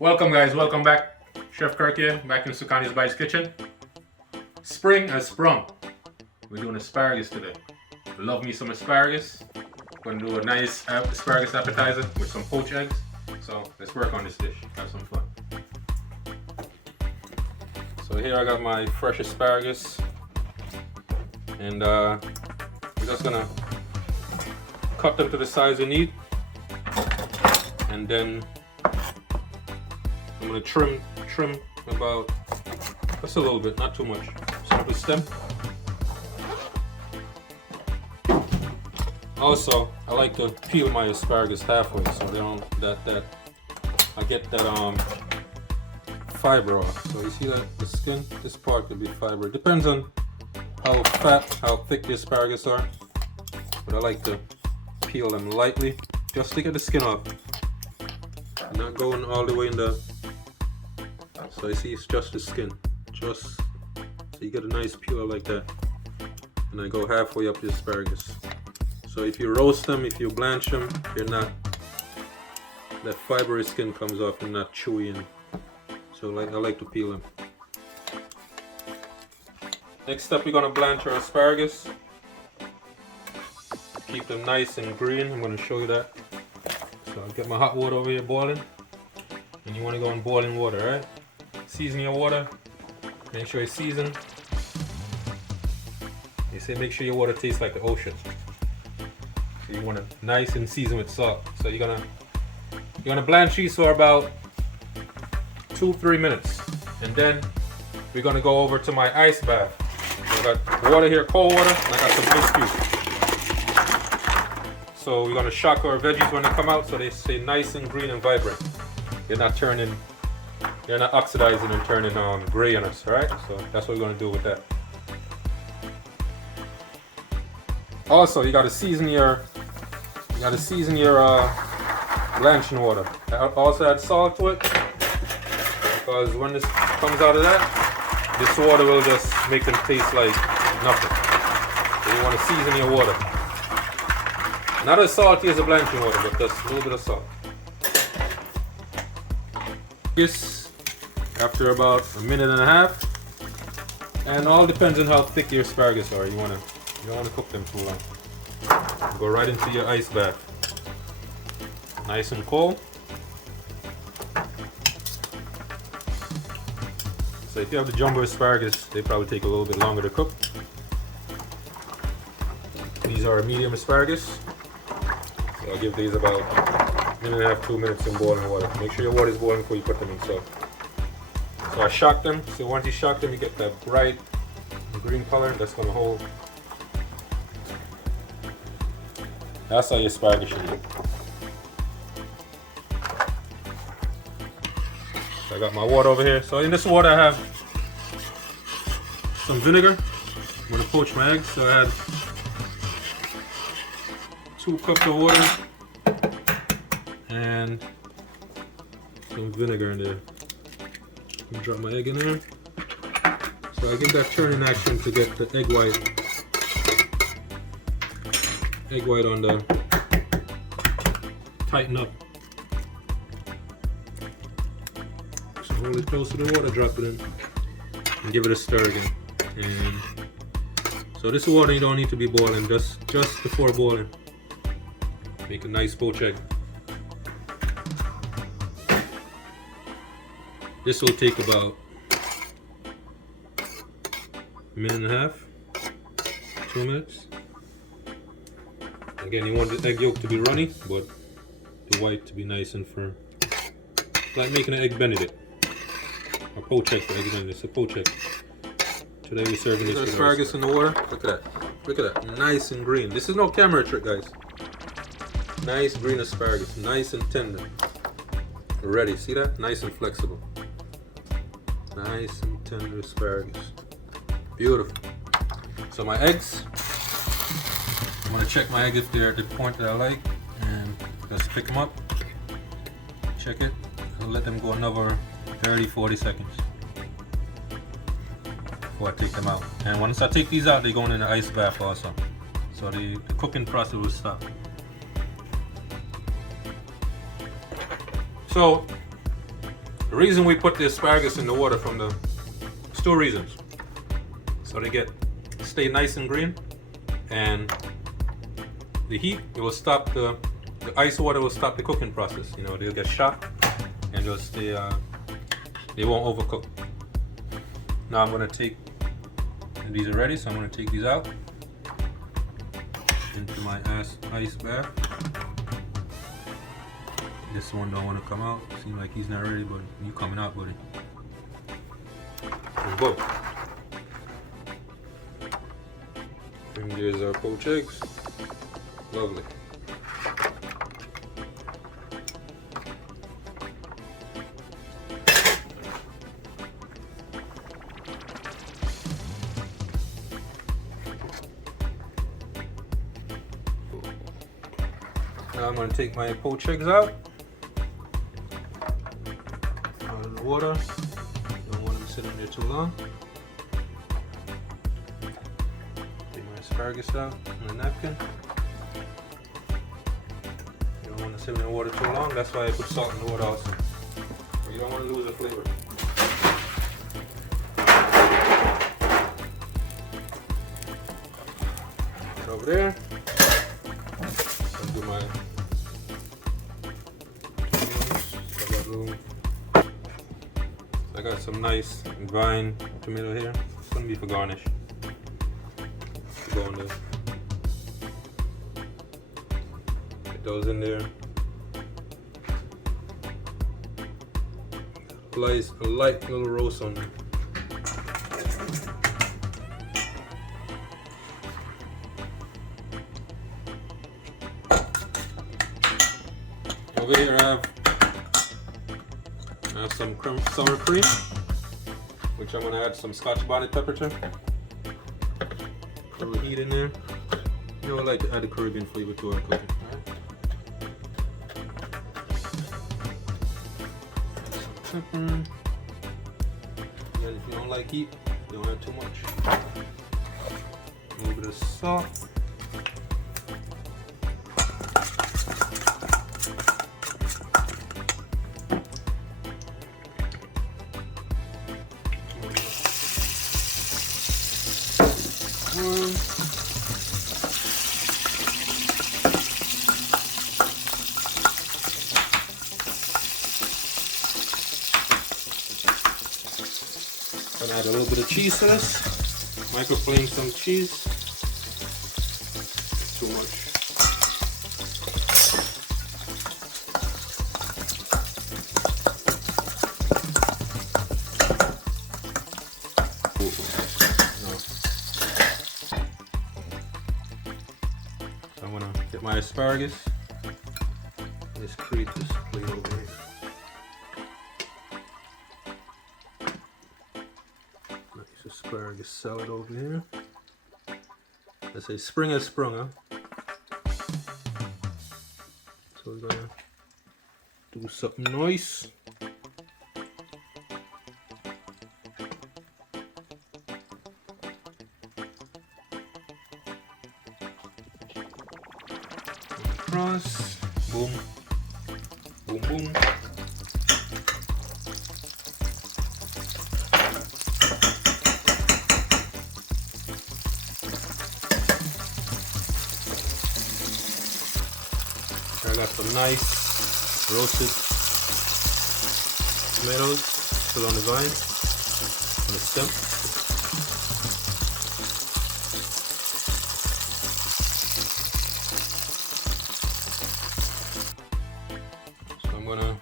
Welcome guys, welcome back. Chef Kirk here, back in Sukani's Bites Kitchen. Spring has sprung. We're doing asparagus today. Love me some asparagus. Gonna do a nice asparagus appetizer with some poached eggs. So let's work on this dish, have some fun. So here I got my fresh asparagus. And we're just gonna cut them to the size we need. And then I'm gonna trim about just a little bit, not too much. Start with stem. Also, I like to peel my asparagus halfway so they don't I get that fiber off. So you see that the skin, this part could be fiber. It depends on how fat, how thick the asparagus are. But I like to peel them lightly, just to get the skin off. Not going all the way in the. So you see it's just the skin, just so you get a nice peeler like that. And I go halfway up the asparagus. So if you roast them, if you blanch them, you're not, that fibrous skin comes off and not chewy. And so I like to peel them. Next up, we're gonna blanch our asparagus. Keep them nice and green. I'm gonna show you that. So I'll get my hot water over here boiling. And you wanna go in boiling water, right? Season your water. Make sure it's seasoned. They say make sure your water tastes like the ocean. So you want it nice and seasoned with salt. So you're gonna blanch these for about 2-3 minutes, and then we're gonna go over to my ice bath. So I got water here, cold water, and I got some ice cubes. So we're gonna shock our veggies when they come out, so they stay nice and green and vibrant. They're not oxidizing and turning gray on us, all right? So that's what we're gonna do with that. Also, you gotta season your blanching water. Also add salt to it, because when this comes out of that, this water will just make them taste like nothing. So you want to season your water. Not as salty as the blanching water, but just a little bit of salt. This after about a minute and a half, and all depends on how thick your asparagus are. You don't want to cook them too long. Go right into your ice bath. Nice and cold. So if you have the jumbo asparagus, they probably take a little bit longer to cook. These are medium asparagus. So I'll give these about a minute and a half, 2 minutes in boiling water. Make sure your water is boiling before you put them in. So I shock them. So once you shock them, you get that bright green color that's going to hold. That's how your asparagus should look. So I got my water over here. So in this water I have some vinegar. I'm gonna poach my eggs. So I had 2 cups of water and some vinegar in there. Drop my egg in there. So I give that turning action to get the egg white on the tighten up. So hold it close to the water, drop it in, and give it a stir again. And so this water you don't need to be boiling, just before boiling. Make a nice poached egg. This will take about a minute and a half, 2 minutes. Again, you want the egg yolk to be runny, but the white to be nice and firm. It's like making an egg benedict. A poached egg for egg benedict. It's a poached egg. Today we're serving this with asparagus in the water. Look at that. Look at that. Nice and green. This is no camera trick, guys. Nice green asparagus. Nice and tender. Ready. See that? Nice and flexible. Nice and tender asparagus. Beautiful. So my eggs. I'm going to check my egg if they're at the point that I like, and just pick them up, check it, and let them go another 30-40 seconds before I take them out. And once I take these out, they go in the ice bath also. So the cooking process will stop. So The reason we put the asparagus in the water from the, it's two reasons. So they stay nice and green, and the heat, it will stop the ice water will stop the cooking process. You know, they'll get shot and they'll stay, they won't overcook. Now I'm gonna take, and these are ready, so I'm gonna take these out into my ice bath. This one don't want to come out. Seems like he's not ready, but you coming out, buddy. And go. And there's our poached eggs. Lovely. Now I'm going to take my poached eggs out of the water. Don't want them sitting there too long. Take my asparagus out on a napkin. You don't want to sit in the water too long. That's why I put salt in the water also. But you don't want to lose the flavor. Get over there. I'll do my I got some nice vine tomato here. It's gonna be for garnish. Go on there. Get those in there. Place a light little roast on there. Over here I have some sour cream, which I'm gonna add some Scotch bonnet pepper to. A little heat in there. You know, I like to add a Caribbean flavor to our cooking. Some pepper. And if you don't like heat, you don't add too much. A little bit of salt. Gonna add a little bit of cheese to this. Microflame some cheese. Too much. So I'm gonna get my asparagus. Let's create this plate over here. Asparagus salad over here. I say spring has sprung, huh? So we're gonna do something nice. Across, boom, boom, boom. I got some nice roasted tomatoes still on the vine, on the stem. So I'm gonna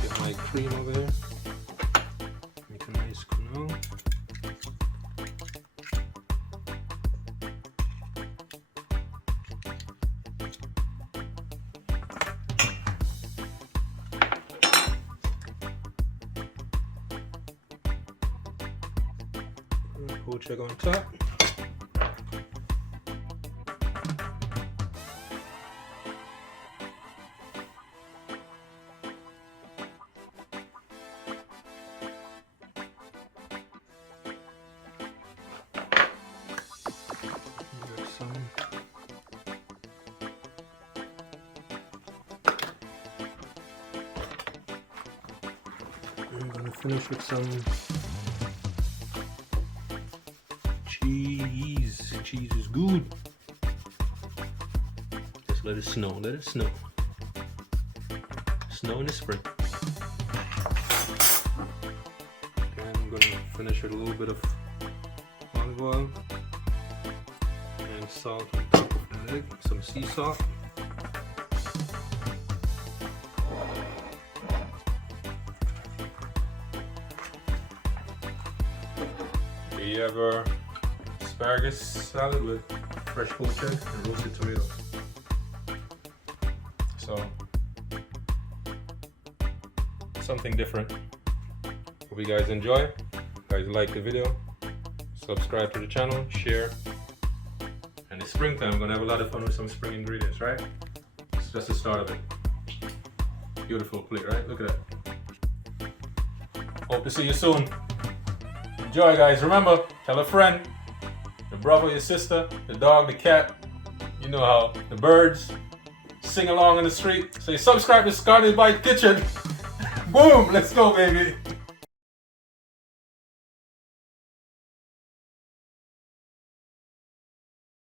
get my cream over here. Make a nice canal. Poach egg on top. Get some. finish with some cheese. Cheese is good. Just let it snow. Let it snow. Snow in the spring. Okay, I'm gonna finish with a little bit of olive oil and salt on top of the egg. Some sea salt. Here you have our asparagus salad with fresh poached egg and roasted tomatoes. So, something different. Hope you guys enjoy. If you guys like the video, subscribe to the channel, share. And it's springtime, we're gonna have a lot of fun with some spring ingredients, right? It's just the start of it. Beautiful plate, right? Look at that. Hope to see you soon. Enjoy, guys. Remember, tell a friend, your brother, your sister, the dog, the cat, you know how, the birds. Sing along in the street. Say subscribe to Garnish Kitchen. Boom! Let's go, baby.